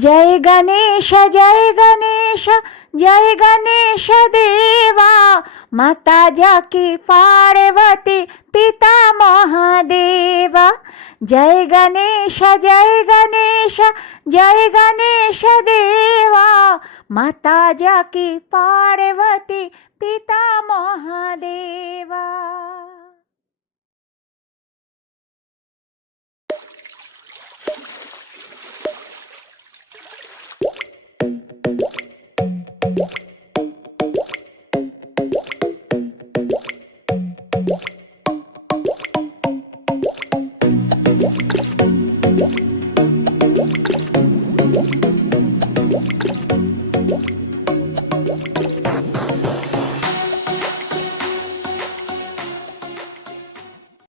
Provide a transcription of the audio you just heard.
जय गणेश जय गणेश जय गणेश देवा, माता जाकी पार्वती पिता महादेवा। जय गणेश जय गणेश जय गणेश देवा, माता जाकी पार्वती पिता महादेवा।